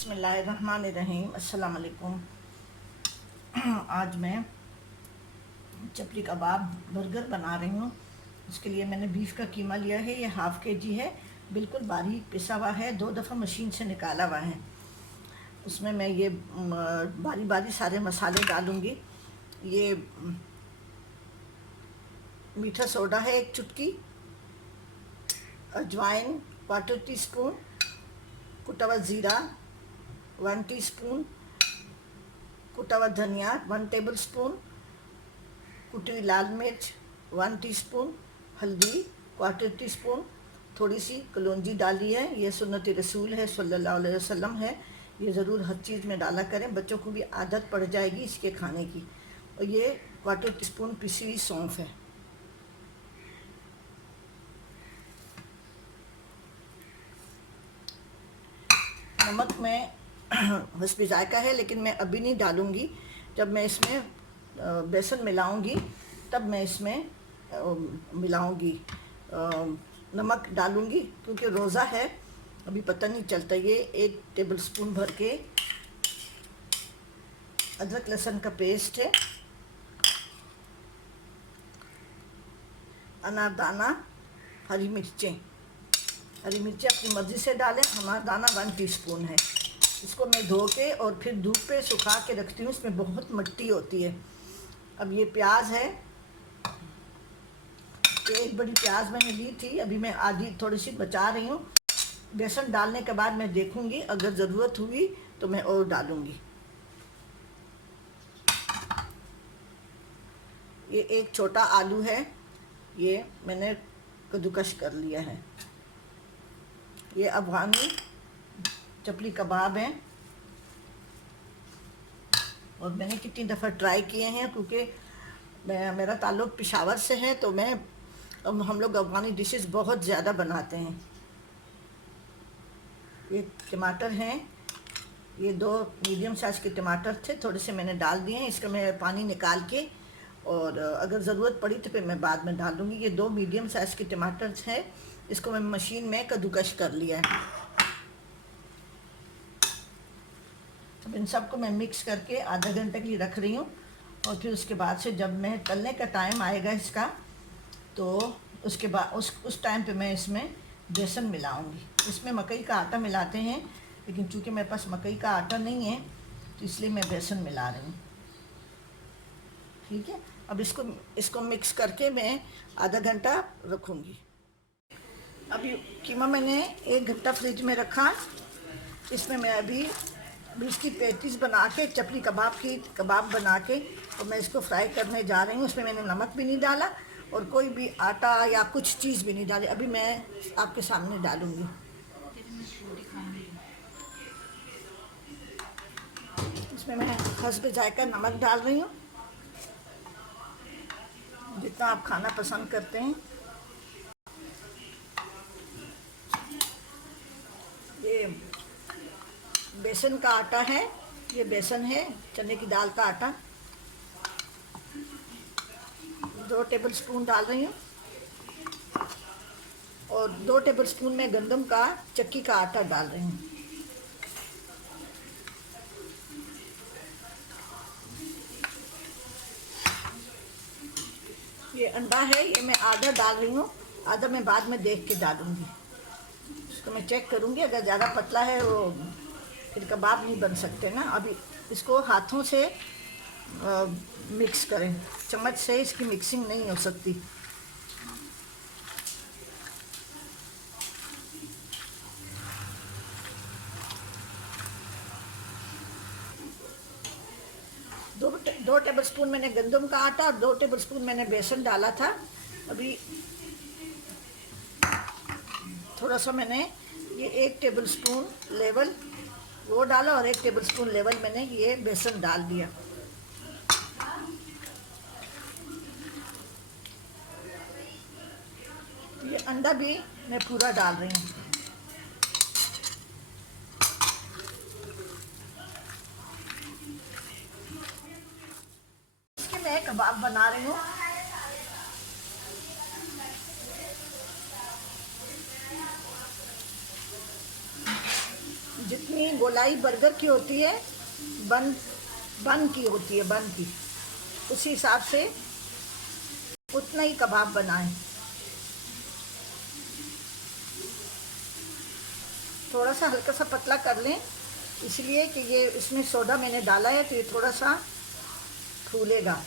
बिस्मिल्लाहिर्रहमानिर्रहीम। अस्सलाम वालेकुम। आज मैं चपली कबाब बर्गर बना रही हूँ। उसके लिए मैंने बीफ का कीमा लिया है, ये हाफ़ के जी है, बिल्कुल बारीक पिसा हुआ है, 2 दफ़ा मशीन से निकाला हुआ है। उसमें मैं ये बारी बारी सारे मसाले डालूँगी। ये मीठा सोडा है 1 चुटकी, अजवाइन 1/4 टीस्पून, कुटा हुआ ज़ीरा 1 टीस्पून, कुटा हुआ धनिया 1 टेबल स्पून, कुटी हुई लाल मिर्च 1 टीस्पून, हल्दी 1/4 टीस्पून, थोड़ी सी कलौंजी डाली है। ये सुन्नत रसूल है सल्लल्लाहु अलैहि वसल्लम है, ये ज़रूर हर चीज़ में डाला करें, बच्चों को भी आदत पड़ जाएगी इसके खाने की। और ये 1/4 टीस्पून पिसी हुई सौंफ है। नमक में हस्बे जायका है, लेकिन मैं अभी नहीं डालूँगी। जब मैं इसमें बेसन मिलाऊंगी तब मैं इसमें मिलाऊंगी नमक डालूंगी, क्योंकि रोज़ा है, अभी पता नहीं चलता। ये 1 टेबल स्पून भर के अदरक लहसुन का पेस्ट है, अनारदाना, हरी मिर्चें अपनी मर्ज़ी से डालें। अनारदाना 1 टीस्पून है। इसको मैं धो के और फिर धूप पे सुखा के रखती हूँ, इसमें बहुत मिट्टी होती है। अब ये प्याज है, ये 1 बड़ी प्याज मैंने ली थी, अभी मैं आधी थोड़ी सी बचा रही हूँ। बेसन डालने के बाद मैं देखूंगी, अगर ज़रूरत हुई तो मैं और डालूंगी। ये 1 छोटा आलू है, ये मैंने कद्दूकश कर लिया है। ये अफगानी चपली कबाब हैं और मैंने कितनी दफ़ा ट्राई किए हैं, क्योंकि मेरा ताल्लुक़ पेशावर से है, तो हम लोग अफगानी डिशेस बहुत ज़्यादा बनाते हैं। ये टमाटर हैं, ये 2 मीडियम साइज़ के टमाटर थे, थोड़े से मैंने डाल दिए हैं। इसका मैं पानी निकाल के, और अगर ज़रूरत पड़ी तो फिर मैं बाद में डाल दूँगी। ये 2 मीडियम साइज़ के टमाटर हैं, इसको मैं मशीन में कद्दूकश कर लिया है। अब इन सबको मैं मिक्स करके आधा घंटे के लिए रख रही हूँ, और फिर उसके बाद से जब मैं तलने का टाइम आएगा इसका, तो उसके बाद उस टाइम पे मैं इसमें बेसन मिलाऊंगी। इसमें मकई का आटा मिलाते हैं, लेकिन चूँकि मेरे पास मकई का आटा नहीं है तो इसलिए मैं बेसन मिला रही हूँ। ठीक है, अब इसको मिक्स करके मैं आधा घंटा रखूँगी। अभी कीमा मैंने 1 घंटा फ्रिज में रखा। इसमें मैं अभी इसकी पैटीज बना के, चपली कबाब बना के, और मैं इसको फ्राई करने जा रही हूँ। इसमें मैंने नमक भी नहीं डाला और कोई भी आटा या कुछ चीज़ भी नहीं डाली। अभी मैं आपके सामने डालूँगी। इसमें मैं हस्बे जायका नमक डाल रही हूँ, जितना आप खाना पसंद करते हैं। ये बेसन का आटा है, ये बेसन है, चने की दाल का आटा 2 टेबल स्पून डाल रही हूँ, और 2 टेबल स्पून में गंदम का चक्की का आटा डाल रही हूँ। ये अंडा है, ये मैं आधा डाल रही हूँ, आधा मैं बाद में देख के डालूँगी। इसको मैं चेक करूँगी, अगर ज़्यादा पतला है वो फिर कबाब नहीं बन सकते ना। अभी इसको हाथों से मिक्स करें, चम्मच से इसकी मिक्सिंग नहीं हो सकती। दो टेबल स्पून मैंने गंदम का आटा और 2 टेबल स्पून मैंने बेसन डाला था। अभी थोड़ा सा मैंने ये 1 टेबल स्पून लेवल वो डाला, और 1 टेबल स्पून लेवल मैंने ये बेसन डाल दिया। ये अंडा भी मैं पूरा डाल रही हूँ। इसके मैं कबाब बना रही हूँ। जितनी गोलाई बर्गर की होती है, बन बन की होती है, बन की, उसी हिसाब से उतना ही कबाब बनाएं। थोड़ा सा हल्का सा पतला कर लें, इसलिए कि ये इसमें सोडा मैंने डाला है तो ये थोड़ा सा फूलेगा।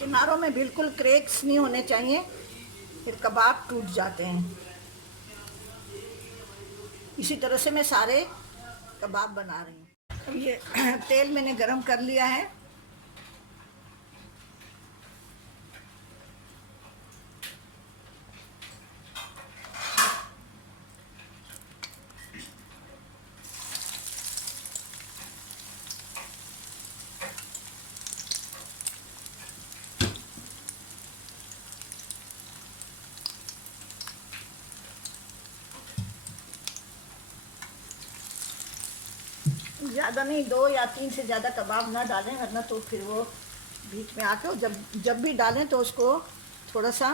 किनारों में बिल्कुल क्रैक्स नहीं होने चाहिए, फिर कबाब टूट जाते हैं। इसी तरह से मैं सारे कबाब बना रही हूँ। अब ये तेल मैंने गरम कर लिया है। ज़्यादा नहीं, 2 या 3 से ज़्यादा कबाब ना डालें, वरना तो फिर वो बीच में आके जब जब भी डालें तो उसको थोड़ा सा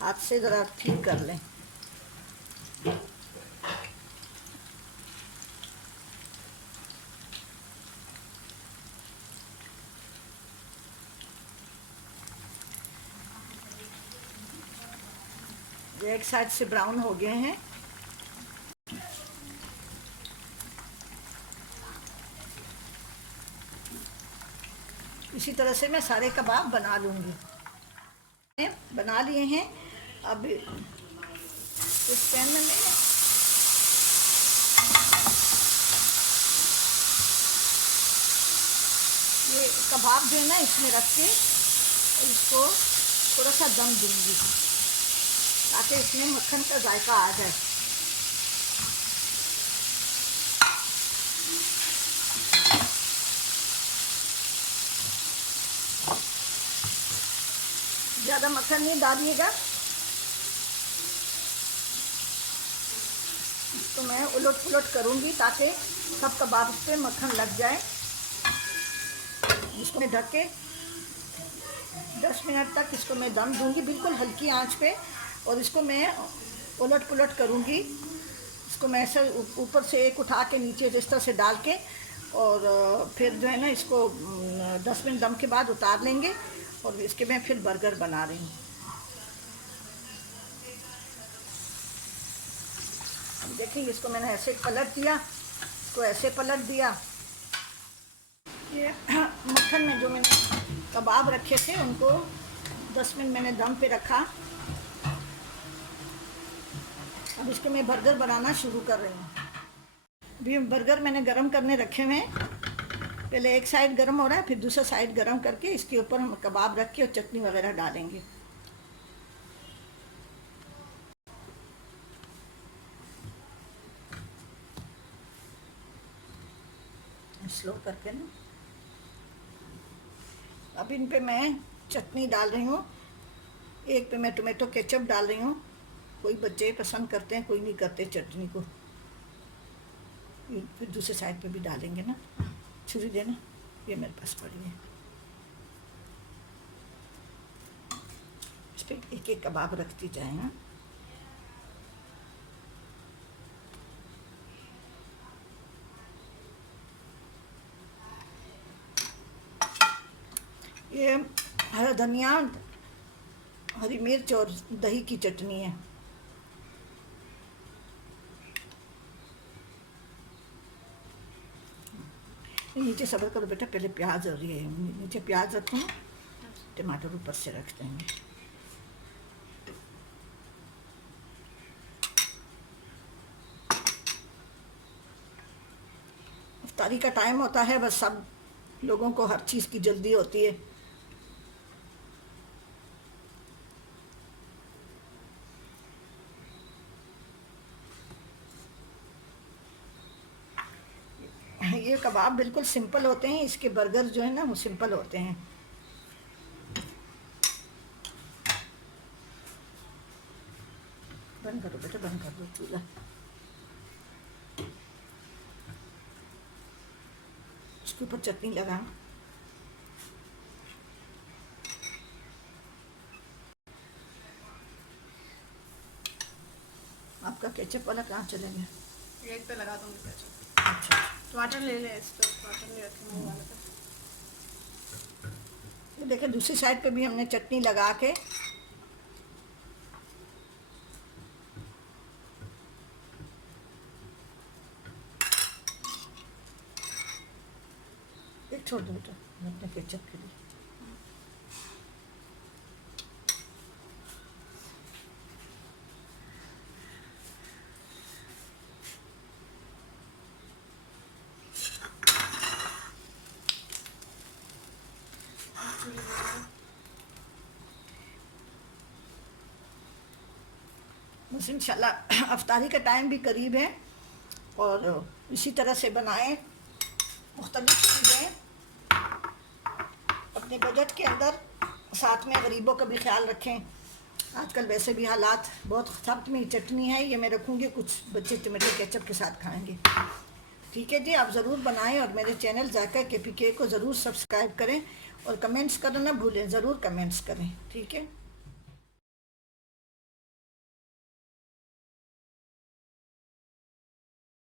हाथ से ज़रा ठीक कर लें। ये एक साइड से ब्राउन हो गए हैं। इसी तरह से मैं सारे कबाब बना लूँगी। बना लिए हैं। अब इस पैन में मैं ये कबाब जो है ना इसमें रख के इसको थोड़ा सा दम दूँगी ताकि इसमें मक्खन का जायका आ जाए। ज़्यादा मक्खन नहीं डालिएगा। तो मैं उलट पुलट करूँगी ताकि सब कबाब पे मक्खन लग जाए। इसको मैं ढक के 10 मिनट तक इसको मैं दम दूँगी बिल्कुल हल्की आंच पे, और इसको मैं उलट पुलट करूँगी। इसको मैं ऐसे ऊपर से एक उठा के नीचे जिस तरह से डाल के, और फिर जो है ना इसको 10 मिनट दम के बाद उतार लेंगे, और इसके मैं फिर बर्गर बना रही हूँ। देखिए इसको मैंने ऐसे पलट दिया, इसको ऐसे पलट दिया। ये मक्खन में जो मैंने कबाब रखे थे उनको 10 मिनट मैंने दम पे रखा। अब इसके मैं बर्गर बनाना शुरू कर रही हूँ। अभी बर्गर मैंने गरम करने रखे हुए हैं। पहले एक साइड गरम हो रहा है, फिर दूसरा साइड गरम करके इसके ऊपर हम कबाब रख के और चटनी वगैरह डालेंगे। स्लो करके ना। अब इन पे मैं चटनी डाल रही हूँ। एक पे मैं टोमेटो केचप डाल रही हूँ। कोई बच्चे पसंद करते हैं, कोई नहीं करते चटनी को। फिर दूसरे साइड पे भी डालेंगे ना। छुरी देना, ये मेरे पास पड़ी है। इस पर एक एक कबाब रखती जाए ना। ये हरा धनिया, हरी मिर्च और दही की चटनी है। नीचे सब्र करो बेटा, पहले प्याज और ये नीचे प्याज रखो, टमाटर ऊपर से रख देंगे। इफ्तारी का टाइम होता है, बस सब लोगों को हर चीज़ की जल्दी होती है। ये कबाब बिल्कुल सिंपल होते हैं, इसके बर्गर जो है ना वो सिंपल होते हैं। बंद करो बेटा, बंद कर दो चूल्हा। उसके ऊपर चटनी लगाओ। आपका केचप वाला कहाँ चले गया? एक पे लगा दूंगी केचप। अच्छा, टमाटर ले ले, इस पे टमाटर नहीं रखे मुंह वाले पे। ये देखिए दूसरी साइड पे भी हमने चटनी लगा के, एक छोड़ दो बेटा अपने केचप के लिए। बस इंशाल्लाह अफ्तारी का टाइम भी करीब है, और इसी तरह से बनाएं मुख्तलिफ चीज़ें अपने बजट के अंदर, साथ में गरीबों का भी ख्याल रखें। आजकल वैसे भी हालात बहुत सख्त में चटनी है, ये मैं रखूँगी, कुछ बच्चे टमाटर केचप के साथ खाएंगे। ठीक है जी, आप ज़रूर बनाएं और मेरे चैनल जायका KPK को ज़रूर सब्सक्राइब करें, और कमेंट्स करना ना भूलें, ज़रूर कमेंट्स करें। ठीक है।